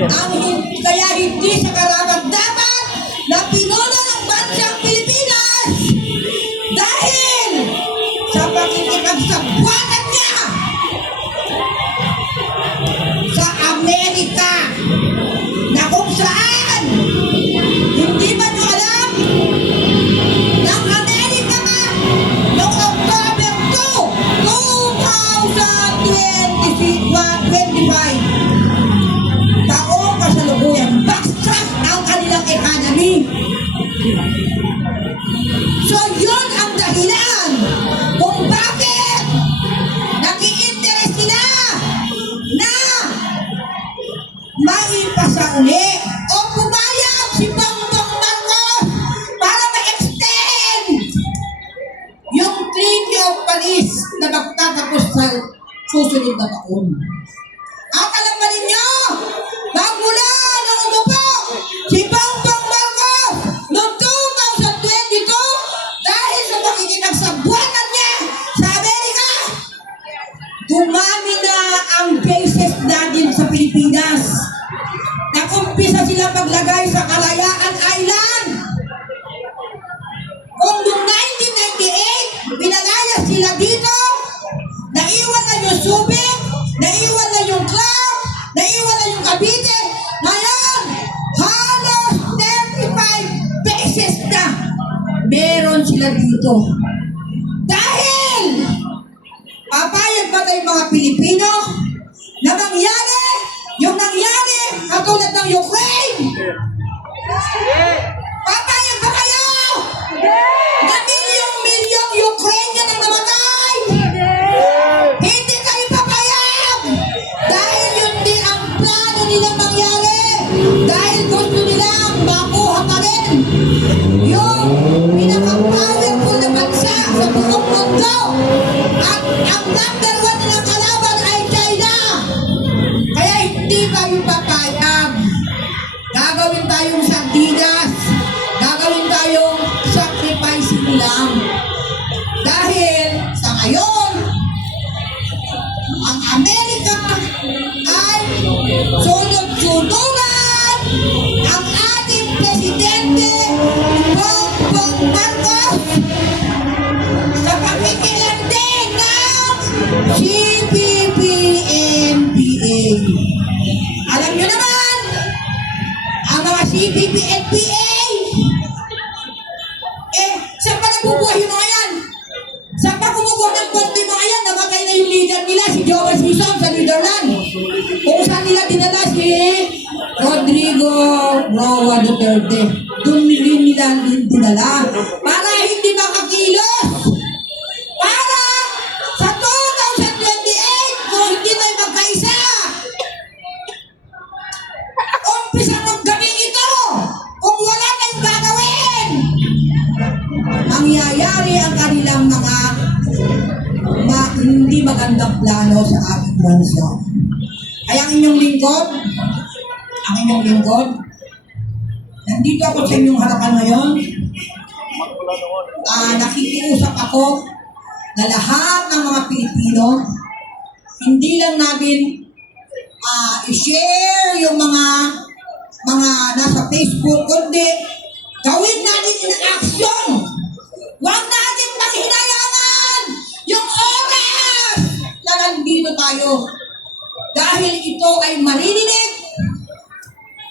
Kaya hindi sa karapat-dapat na pinuno ng bansang Pilipinas dahil sa pakikipagsabwatan niya sa Amerika na kung saan hindi ba nyo alam ng Amerika ka noong October 2, 2025 taong kasalukuyan baksak ang kanilang economy. So yun ang dahilan kung bakit nag-i-interest sila na maipasa uli o pumayag si Bongbong Marcos para ma-extend yung Treaty of Paris na magtatapos sa susunod na taon. At alam ba ninyo, magmula nung umupo si Bongbong Marcos noong 2022 dahil sa pakikipagsabwatan niya sa Amerika, dumami na ang cases natin sa Pilipinas. Nakumpisa sila paglagay sa Kalayaan Island. Kung noong 1998, pinalayas sila dito, naiwan na yung Subic, naiwan na yung Clark, naiwan na yung Cavite. Ngayon, halos 35 beses na meron sila dito. Dahil papayag ba tayong mga Pilipino na mangyari yung nangyari katulad ng Ukraine? Papayag ba kayo na milyong-milyong Ukrainian ang namatay? Hindi kayo papayag dahil yun din ang plano nilang mangyari, dahil gusto nilang makuha pa rin yung pinaka-powerful na bansa sa buong mundo at ang number 1 nilang kalaban ay China. Kaya hindi kayo papayag. Gagawin tayong sardinas, gagawin tayong sacrificing lang. Dahil sa ngayon, ang Amerika ay sunod-sunuran ang ating presidente Bongbong Marcos sa pakikilantin ng CPP-NPA. Alam nyo naman, ang mga CPP-NPA, saan pa nabubuhay yung mga yan? Saan pa kumukuha ng konti mga yan? Namatay na yung leader nila, si Joe Sison sa Netherlands. Kung saan nila dinala si Rodrigo Roa Duterte. Doon rin nila dinala. Para hindi makakilos. Para sa 2028, kung hindi tayo magkaisa, umpisa ng gabing ito. Kung wala tayong gagawin, mangyayari ang kanilang mga hindi magandang plano sa ating bansa. Kaya ang inyong lingkod, nandito ako sa inyong harapan ngayon. Nakikiusap ako na lahat ng mga Pilipino, hindi lang natin i-share yung mga nasa Facebook, kundi gawin natin in action. Huwag natin panghinayangan yung oras na nandito tayo. Dahil ito ay maririnig.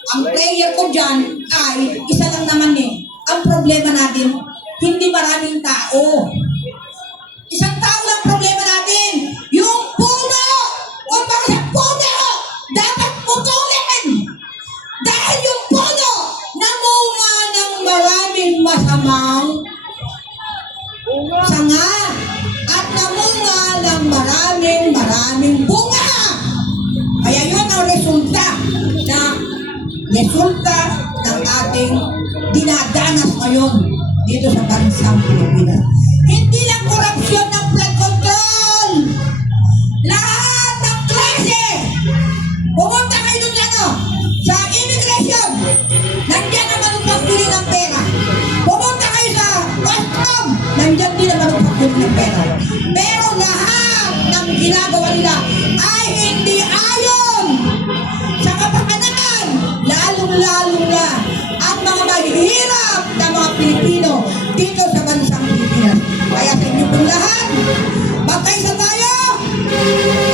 Ang prayer ko dyan ay isa lang naman Ang problema natin, hindi maraming tao. Isang tao lang problema natin. Yung puno! Kung baka sa puno, dapat putulin! Dahil yung puno, namunga ng maraming masamang sanga at namunga ng maraming bunga. Kaya yun ang resulta ng ating dinadanas ngayon dito sa bansang Pilipinas. Hindi lang korupsyon ng flood control. Lahat ng klase. Pumunta kayo doon sa immigration. Nandiyan ang manufacturing ng pera. Pumunta kayo sa custom. Nandiyan din ang manufacturing ng pera. Pero lahat ng ginagawa nila ay hindi ayon sa kapakanan isa tayo.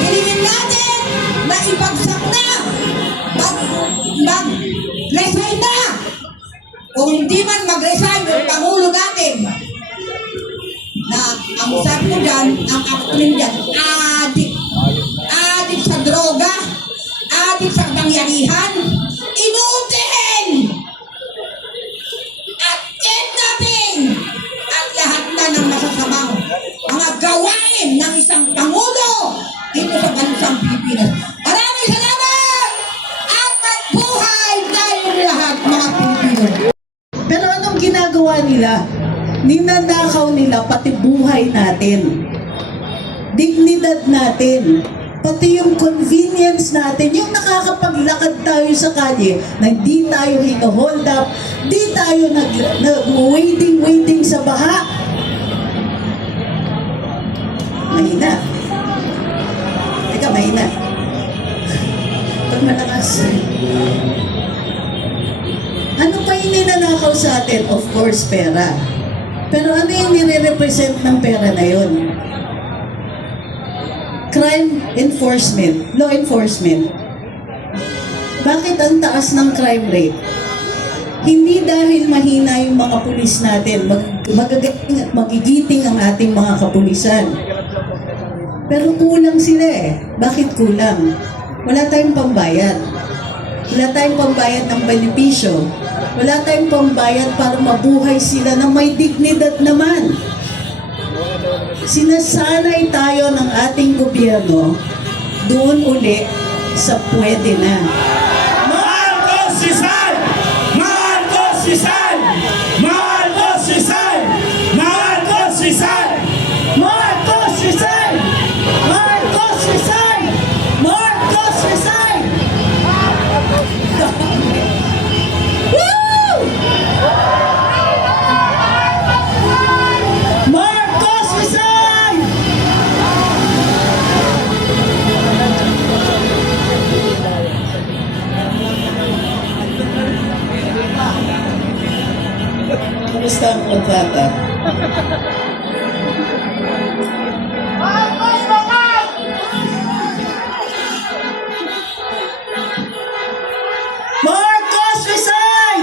Hilingin natin na ibagsak na. Mag-resign na. Kung hindi man mag-resign yung Pangulo natin, na ang sabi ko dyan, ang acronym dyan, adik. Adik sa droga, adik sa pangyarihan, inutin! At end natin ang lahat na ng masasamang mga gawain ng isang Pangulo dito sa bansang Pilipinas. Maraming salamat! At magbuhay tayong lahat mga Pilipino. Pero anong ginagawa nila? Ninanakaw nila pati buhay natin. Dignidad natin. Pati yung convenience natin. Yung nakakapaglakad tayo sa kalye na di tayo hino-hold up, di tayo nag-waiting sa baha. Mahina. Teka, mahina. Pag malakas. Ano pa yung ninanakaw sa atin? Of course, pera. Pero ano yung nire-represent ng pera na yun? Crime enforcement, law enforcement. Bakit ang taas ng crime rate? Hindi dahil mahina yung mga pulis natin, magagaling at magigiting ang ating mga kapulisan. Pero kulang sila eh. Bakit kulang? Wala tayong pambayad. Wala tayong pambayad ng benepisyo. Wala tayong pambayad para mabuhay sila na may dignidad naman. Sinasanay tayo ng ating gobyerno doon uli sa pwede na. Marcos Rizal! Marcos Rizal! Marcos Rizal! Marcos Rizal! Marcos Rizal! Marcos Rizal! Marcos Rizal! Woo! Marcos Rizal! Kamusta ang kontrata? Marcos Rizal!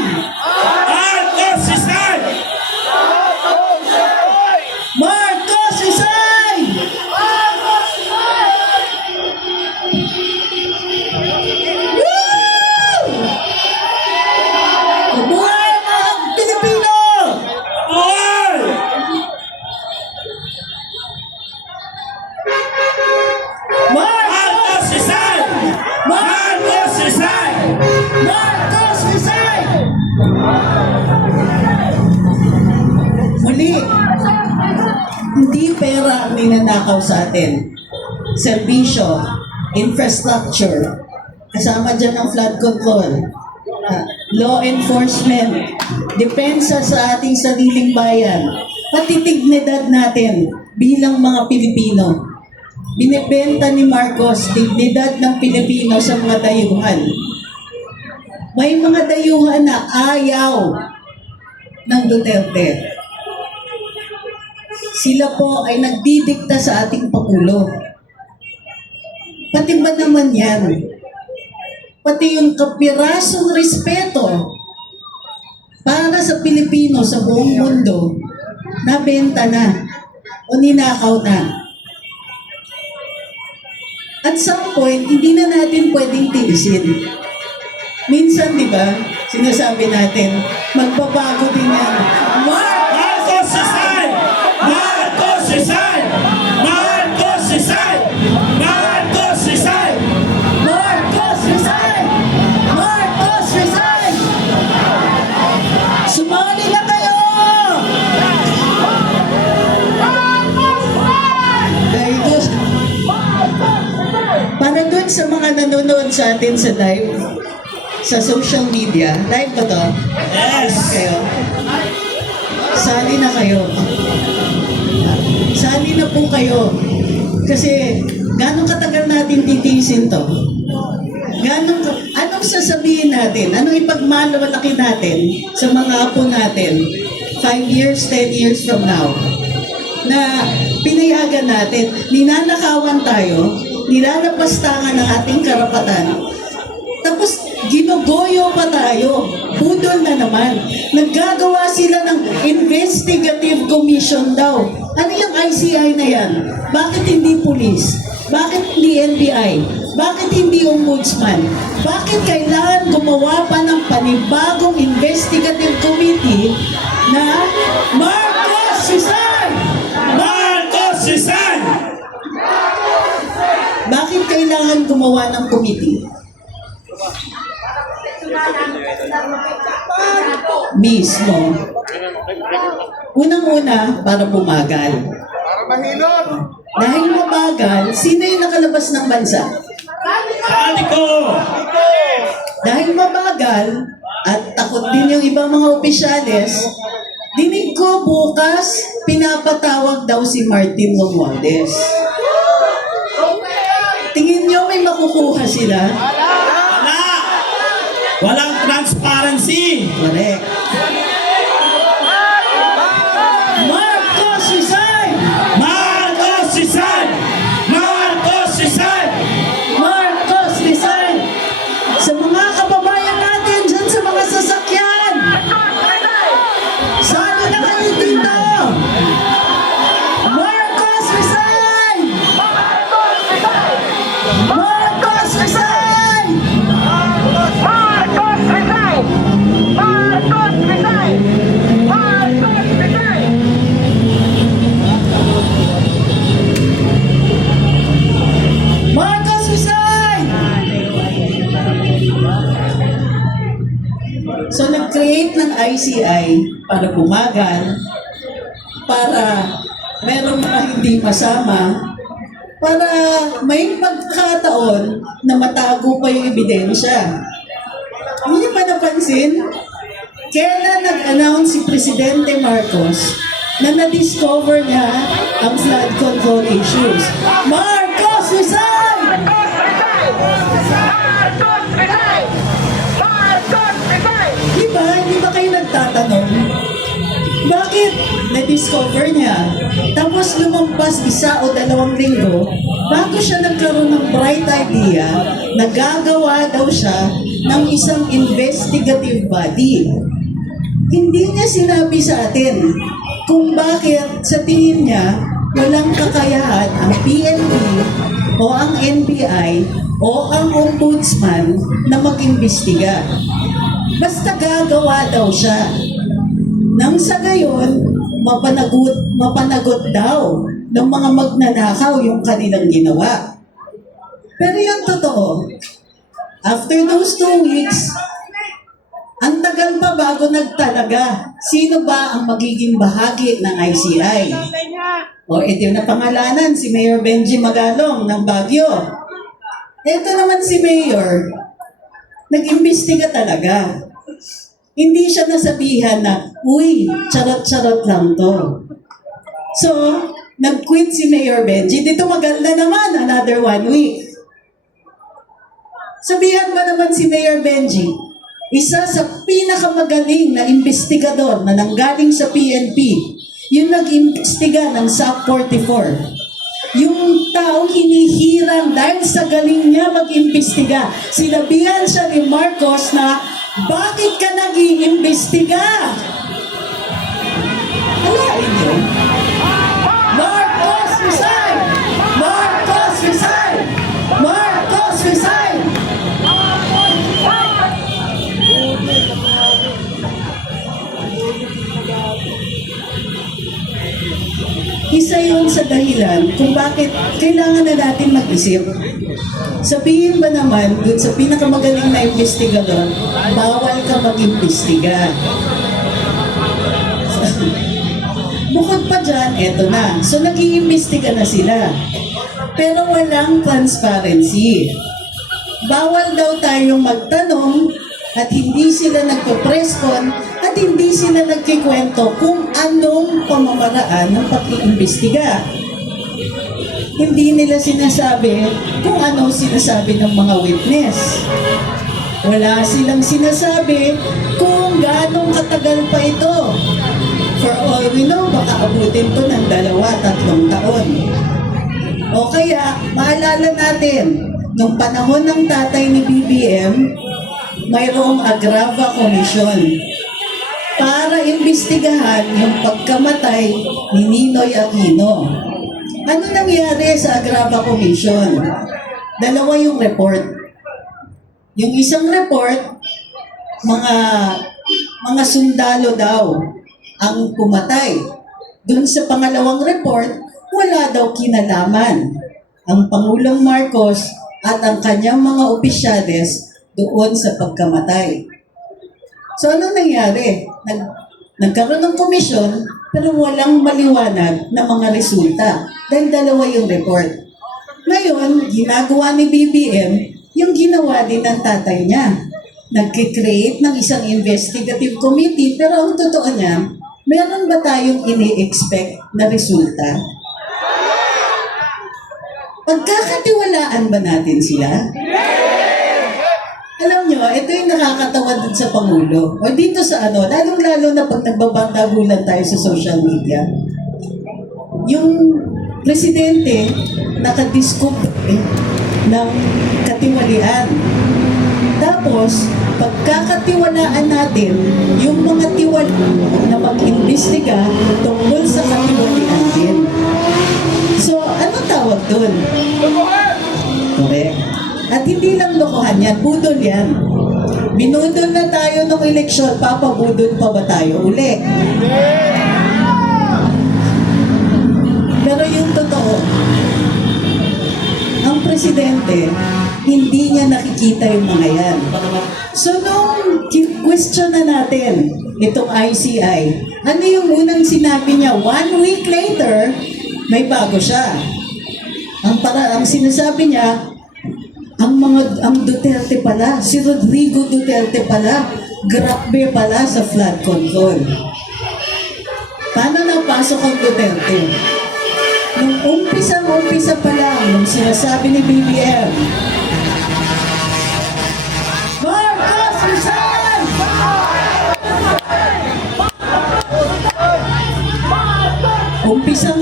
Marcos Rizal! Marcos Rizal! Mabuhay ang mga Pilipino! All! Marcos Rizal! Marcos Rizal! Marcos Rizal! Muli, hindi pera ang ninanakaw sa atin. Serbisyo, infrastructure, kasama dyan ang flood control, law enforcement, depensa sa ating sariling bayan, pati dignidad natin bilang mga Pilipino. Binibenta ni Marcos dignidad ng Pilipino sa mga dayuhan. May mga dayuhan na ayaw ng Duterte. Sila po ay nagdidikta sa ating Pangulo. Pati ba naman yan? Pati yung kapirasong respeto para sa Pilipino sa buong mundo, nabenta na o ninakaw na. At some point, hindi na natin pwedeng tilisin. Minsan, di ba, sinasabi natin, magbabago din yan. Marcos Rizal! Marcos Rizal! Marcos Rizal! Marcos Rizal! Marcos Rizal! Marcos Rizal! Sumali na kayo! Very good. Para dun sa mga nanonood sa atin sa live, sa social media, live ba to? Yes! Kayo? Sali na kayo. Sali na po kayo. Kasi, ganong katagal natin titiisin to? Anong sasabihin natin? Anong ipagmalaki natin sa mga apo natin 5 years, 10 years from now? Na pinayagan natin. Ninanakawan tayo, nilalapastangan ng ating karapatan. Tapos ginugoyo pa tayo. Budol na naman. Naggagawa sila ng investigative commission daw. Ano yung ICI na yan? Bakit hindi pulis? Bakit hindi NBI? Bakit hindi ombudsman? Bakit kailangan gumawa pa ng panibagong investigative committee na Marcos Rizal? Marcos Rizal! Bakit kailangan gumawa ng committee? Mismo. Unang-una, para bumagal. Dahil mabagal, sino yung nakalabas ng bansa? Sabi ko! Dahil mabagal, at takot din yung ibang mga opisyales, dinig ko bukas, pinapatawag daw si Martin Romualdez. Tingin nyo may makukuha sila? Wala! Walang transparency! Correct. Marcos Rizal! Marcos Rizal! Marcos Rizal! Marcos Rizal! Sa mga kababayan natin dyan sa mga sasakyan! Saan na kayo dito? Marcos Rizal! Marcos Rizal! Marcos Rizal! So, nag-create ng ICI para bumagal, para meron mga hindi masama, para may pagkataon na matago pa yung ebidensya. Hindi niyo ba napansin? Kailan nag-announce si Presidente Marcos na na-discover niya ang flood control issues? Marcos Rizal! Di ba kayo nagtatanong? Bakit na-discover niya? Tapos lumampas 1 o 2 linggo, bago siya nagkaroon ng bright idea, nagagawa daw siya ng isang investigative body. Hindi niya sinabi sa atin kung bakit sa tingin niya walang kakayahan ang PNP o ang NBI o ang ombudsman na mag-imbestiga. Basta gagawa daw siya. Nang sa gayon, mapanagot daw ng mga magnanakaw yung kanilang ginawa. Pero yung totoo, after those 2 weeks, ang tagal pa bago nagtalaga. Sino ba ang magiging bahagi ng ICI? O ito na pangalanan, si Mayor Benji Magalong ng Baguio. Ito naman si Mayor, nag-imbestiga talaga. Hindi siya nasabihan na, uy, charot-charot lang to. So, nag-quit si Mayor Benji. Dito maganda naman, another 1 week. Sabihan ba naman si Mayor Benji, isa sa pinakamagaling na investigador na nanggaling sa PNP, yung nag-imbestiga ng SAP 44. Yung taong hinihirang dahil sa galing niya mag-imbestiga. Sinabihan siya ni Marcos na, bakit ka nag-iimbestiga? Alain niyo. Marcos Rizal! Marcos Rizal! Marcos Rizal! Isa yun sa dahilan kung bakit kailangan na natin mag-isip. Sabihin ba naman, dun sa pinakamagaling na investigador, bawal ka mag-imbestiga. Bukod pa dyan, eto na. So, nag-iimbestiga na sila. Pero walang transparency. Bawal daw tayong magtanong at hindi sila nagpo-press-con at hindi sila nagkikwento kung anong pamamaraan ng pag-iimbestiga. Hindi nila sinasabi kung ano sinasabi ng mga witness. Wala silang sinasabi kung gaano katagal pa ito. For all we know, baka abutin to ng 2-3 taon. O kaya, maalala natin, nung panahon ng tatay ni BBM, mayroong Agrava Commission para imbestigahan yung pagkamatay ni Ninoy Aquino. Ano nangyari sa Agrava Commission? 2 yung report. Yung isang report, mga sundalo daw ang pumatay. Doon sa pangalawang report, wala daw kinalaman ang Pangulong Marcos at ang kanyang mga opisyales doon sa pagkamatay. So ano nangyari? Nagkaroon ng komisyon pero walang maliwanag na mga resulta dahil 2 yung report. Ngayon, ginagawa ni BBM yung ginawa din ng tatay niya. Nagkikreate ng isang investigative committee pero ang totoo niya, meron ba tayong ini-expect na resulta? Pagkakatiwalaan ba natin sila? Alam nyo, ito yung nakakatawa dun sa Pangulo. O dito sa lalong-lalo na pag nagbabandagulan tayo sa social media. Yung presidente nakadiscover ng katiwalian. Tapos, pagkakatiwalaan natin yung mga tiwala na mag-imbestiga tungkol sa katiwalian din. So, ano tawag dun? Correct. At hindi lang lokohan yan, budol yan. Binudol na tayo nung eleksyon, papabudol pa ba tayo uli? Pero yung totoo, ang presidente, hindi niya nakikita yung mga yan. So, nung question na natin itong ICI, ano yung unang sinabi niya? 1 week later, may bago siya. Ang sinasabi niya, ang Duterte pala, si Rodrigo Duterte pala, grabe pala sa flood control. Paano napasok ang Duterte? Nung umpisa pa lang, nung sinasabi ni BBM, Marcos, resign!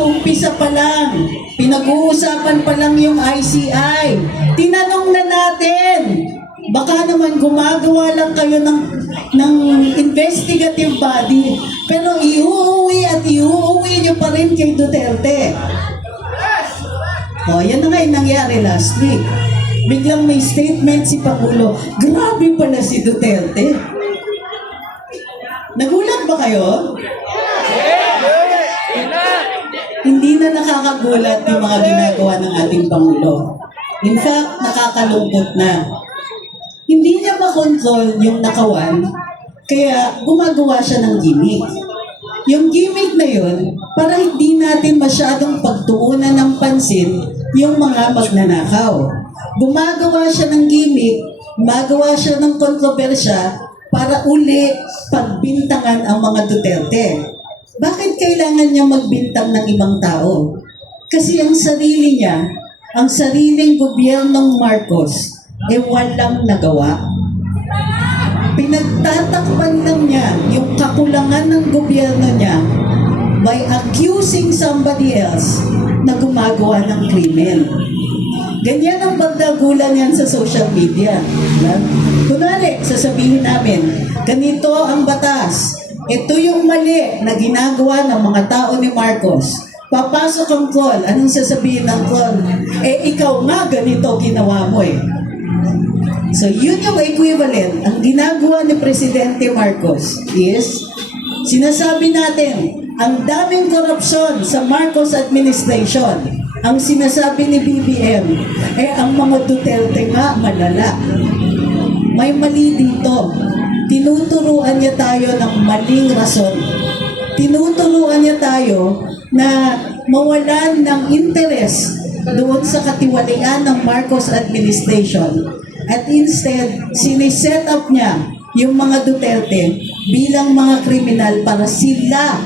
Umpisa pa lang, pinag-uusapan pa lang yung ICI. Tinanong na natin, baka naman gumagawa lang kayo ng investigative body, pero iuuwi nyo pa rin kay Duterte. O, yan na nga yung nangyari last week. Biglang may statement si Pangulo, grabe pala si Duterte. Nagulat ba kayo? Hindi na nakakagulat yung mga ginagawa ng ating Pangulo. In fact, nakakalungkot na. Hindi niya makontrol yung nakawan, kaya gumagawa siya ng gimmick. Yung gimmick na yun, para hindi natin masyadong pagtuunan ng pansin yung mga magnanakaw. Gumagawa siya ng gimmick, gumagawa siya ng kontrobersya para uli pagbintangan ang mga Duterte. Bakit kailangan niya magbintang ng ibang tao? Kasi ang sarili niya, ang sariling gobyernong Marcos, walang nagawa. Pinagtatakpan lang niya yung kakulangan ng gobyerno niya by accusing somebody else na gumagawa ng krimen. Ganyan ang pagdagulan yan sa social media. Kunwari, sasabihin namin, ganito ang batas. Ito yung mali na ginagawa ng mga tao ni Marcos. Papasok ang call. Anong sasabihin ng call? Ikaw nga ganito ginawa mo eh. So, yun yung equivalent. Ang ginagawa ni Presidente Marcos is, sinasabi natin, ang daming korupsyon sa Marcos administration. Ang sinasabi ni BBM, ang mga Duterte nga malala. May mali dito. Tinuturuan niya tayo ng maling rason. Tinuturuan niya tayo na mawalan ng interes doon sa katiwalian ng Marcos administration. At instead, siniset up niya yung mga Duterte bilang mga kriminal para sila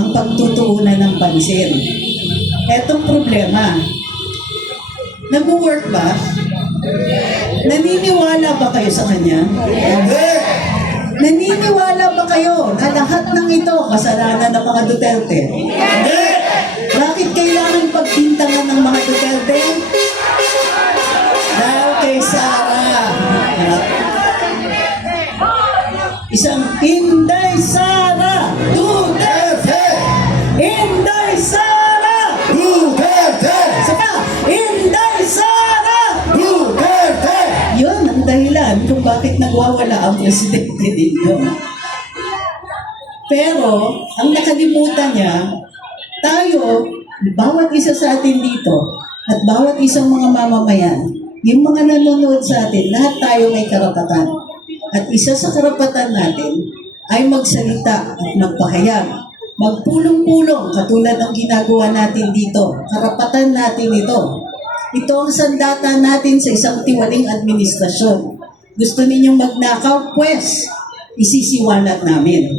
ang pagtutuunan ng pansin. Etong problema, nag-work ba? Naniniwala ba kayo sa kanya? Naniniwala ba kayo na lahat ng ito kasalanan ng mga Duterte? Hindi! Bakit kailangan pagbintangan ng mga Duterte? Dahil kay Sara. Isang Inday Sara Duterte! Inday Sara Duterte! Saka, Inday Sara Duterte! Yun ang dahilan kung bakit nagwawala ang presidente dito. Pero, ang nakalimutan niya, tayo, bawat isa sa atin dito, at bawat isang mga mamamayan, yung mga nanonood sa atin, lahat tayo may karapatan. At isa sa karapatan natin ay magsalita at magpahayag. Magpulong-pulong katulad ng ginagawa natin dito. Karapatan natin ito. Ito ang sandata natin sa isang tiwaling administrasyon. Gusto ninyong magnakaw? Pwes, isisiwalat namin.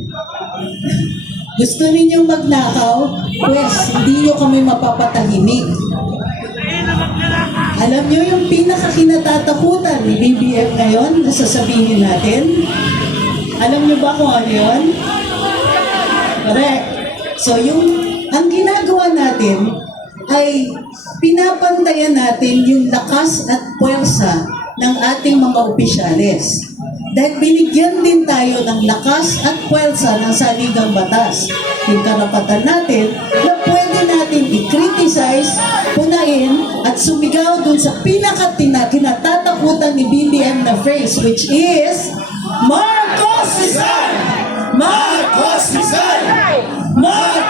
Gusto ninyong magnakaw? Pwes, hindi nyo kami mapapatahimik. Alam nyo yung pinakakinatatakutan ni BBM ngayon na sasabihin natin? Alam nyo ba kung ano yun? Correct. So ang ginagawa natin ay pinapantayan natin yung lakas at puwersa ng ating mga opisyales. Dahil binigyan din tayo ng lakas at puwersa ng saligang batas. Yung karapatan natin na pwede natin i-criticize, punain, at sumigaw dun sa kinatatakutan ni BBM na phrase, which is, Marcos Rizal! Marcos Rizal! Marcos